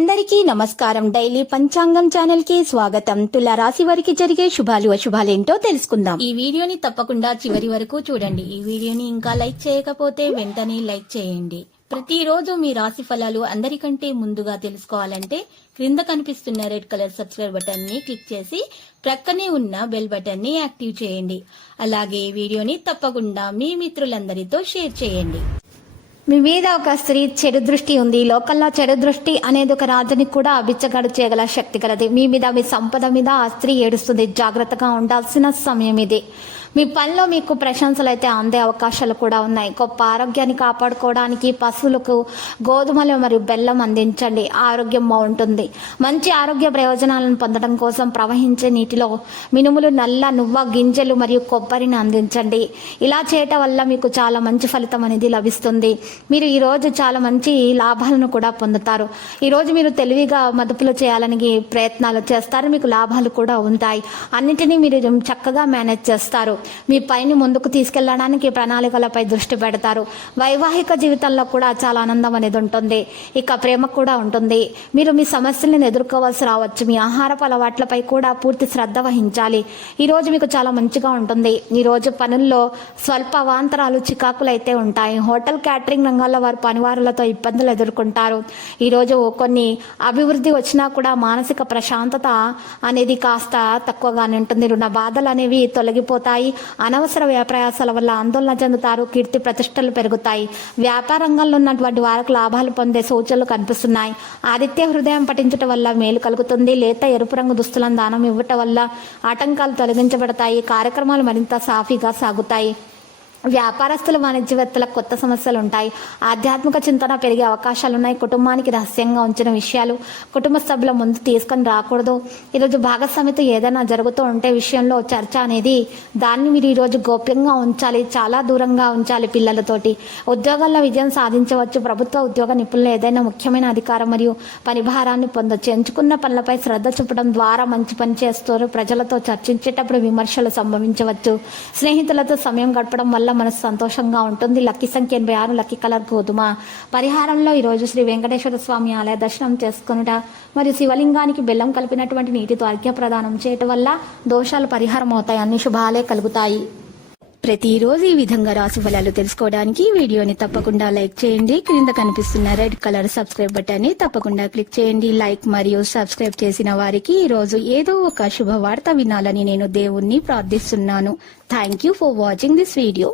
అందరికీ నమస్కారం. డైలీ పంచాంగం ఛానల్ కి స్వాగతం. తుల రాశి వారికి జరిగే శుభాలు అశుభాలేంటో తెలుసుకుందాం. ఈ వీడియోని తప్పకుండా చివరి వరకు చూడండి. ఈ వీడియోని ఇంకా లైక్ చేయకపోతే వెంటనే లైక్ చేయండి. ప్రతిరోజు మీ రాశి ఫలాలు అందరికంటే ముందుగా తెలుసుకోవాలంటే క్రింద కనిపిస్తున్న రెడ్ కలర్ సబ్స్క్రైబ్ బటన్ ని క్లిక్ చేసి ప్రక్కనే ఉన్న బెల్ బటన్ ని యాక్టివ్ చేయండి. అలాగే ఈ వీడియోని తప్పకుండా మీ మిత్రులందరితో షేర్ చేయండి. మీ మీద ఒక స్త్రీ చెడు దృష్టి ఉంది. లోకల్లో చెడు దృష్టి అనేది ఒక రాజుని కూడా బిచ్చగాడు చేయగల శక్తి కలది. మీ మీద, మీ సంపద మీద ఆ స్త్రీ ఏడుస్తుంది. జాగ్రత్తగా ఉండాల్సిన సమయం ఇది. మీ పనిలో మీకు ప్రశంసలు అయితే అందే అవకాశాలు కూడా ఉన్నాయి. గొప్ప ఆరోగ్యాన్ని కాపాడుకోవడానికి పశువులకు గోధుమలు మరియు బెల్లం అందించండి. ఆరోగ్యం బాగుంటుంది. మంచి ఆరోగ్య ప్రయోజనాలను పొందడం కోసం ప్రవహించే నీటిలో మినుములు, నల్ల నువ్వ గింజలు మరియు కొబ్బరిని అందించండి. ఇలా చేయటం వల్ల మీకు చాలా మంచి ఫలితం అనేది లభిస్తుంది. మీరు ఈరోజు చాలా మంచి లాభాలను కూడా పొందుతారు. ఈరోజు మీరు తెలివిగా మదుపులు చేయాలని ప్రయత్నాలు చేస్తారు. మీకు లాభాలు కూడా ఉంటాయి. అన్నిటినీ మీరు చక్కగా మేనేజ్ చేస్తారు. మీ పైని ముందుకు తీసుకెళ్లడానికి ప్రణాళికలపై దృష్టి పెడతారు. వైవాహిక జీవితంలో కూడా చాలా ఆనందం అనేది ఉంటుంది. ఇక ప్రేమ కూడా ఉంటుంది. మీరు మీ సమస్యలను ఎదుర్కోవాల్సి రావచ్చు. మీ ఆహారపు అలవాట్లపై కూడా పూర్తి శ్రద్ధ వహించాలి. ఈరోజు మీకు చాలా మంచిగా ఉంటుంది. ఈరోజు పనుల్లో స్వల్ప అవాంతరాలు, చికాకులు అయితే ఉంటాయి. హోటల్, క్యాటరింగ్ రంగాల్లో వారు పనివారులతో ఇబ్బందులు ఎదుర్కొంటారు. ఈరోజు కొన్ని అభివృద్ధి వచ్చినా కూడా మానసిక ప్రశాంతత అనేది కాస్త తక్కువగానే ఉంటుంది. రుణ బాధలు అనేవి తొలగిపోతాయి. అనవసర వ్యాపారాల వల్ల ఆందోళన చెందుతారు. కీర్తి ప్రతిష్టలు పెరుగుతాయి. వ్యాపార రంగంలో ఉన్నటువంటి వారికి లాభాలు పొందే సూచనలు కనిపిస్తున్నాయి. ఆదిత్య హృదయం పఠించడం వల్ల మేలు కలుగుతుంది. లేత ఎరుపు రంగు దుస్తులను దానం ఇవ్వటం వల్ల ఆటంకాలు తొలగించబడతాయి. కార్యక్రమాలు మరింత సాఫీగా సాగుతాయి. వ్యాపారస్తుల, వాణిజ్యవేత్తలకు కొత్త సమస్యలు ఉంటాయి. ఆధ్యాత్మిక చింతన పెరిగే అవకాశాలు ఉన్నాయి. కుటుంబానికి రహస్యంగా ఉంచిన విషయాలు కుటుంబ సభ్యుల ముందు తీసుకొని రాకూడదు. ఈరోజు భాగస్వామితో ఏదైనా జరుగుతూ ఉంటే విషయంలో చర్చ అనేది దాన్ని మీరు ఈరోజు గోప్యంగా ఉంచాలి. చాలా దూరంగా ఉంచాలి. పిల్లలతోటి ఉద్యోగాల్లో విజయం సాధించవచ్చు. ప్రభుత్వ ఉద్యోగ నిపుణులు ఏదైనా ముఖ్యమైన అధికారం మరియు పని భారాన్ని పొందొచ్చు. ఎంచుకున్న పనులపై శ్రద్ధ చూపడం ద్వారా మంచి పని చేస్తారు. ప్రజలతో చర్చించేటప్పుడు విమర్శలు సంభవించవచ్చు. స్నేహితులతో సమయం గడపడం వల్ల మనసు సంతోషంగా ఉంటుంది. లక్కీ సంఖ్య 86, లక్కీ కలర్ గోధుమ. పరిహారంలో ఈరోజు శ్రీ వెంకటేశ్వర స్వామి ఆలయ దర్శనం చేసుకునుట మరియు శివలింగానికి బెల్లం కలిపినటువంటి నీటితో అర్ఘ్య ప్రదానం చేయటం వల్ల దోషాలు పరిహారం అవుతాయి. అన్ని శుభాలే కలుగుతాయి. ప్రతిరోజు ఈ విధంగా రాశి ఫలాలు తెలుసుకోవడానికి వీడియోని తప్పకుండా లైక్ చేయండి. క్రింద కనిపిస్తున్న రెడ్ కలర్ సబ్స్క్రైబ్ బటన్ ని తప్పకుండా క్లిక్ చేయండి. లైక్ మరియు సబ్స్క్రైబ్ చేసిన వారికి ఈ రోజు ఏదో ఒక శుభవార్త వినాలని నేను దేవుణ్ణి ప్రార్థిస్తున్నాను. Thank you for watching this video.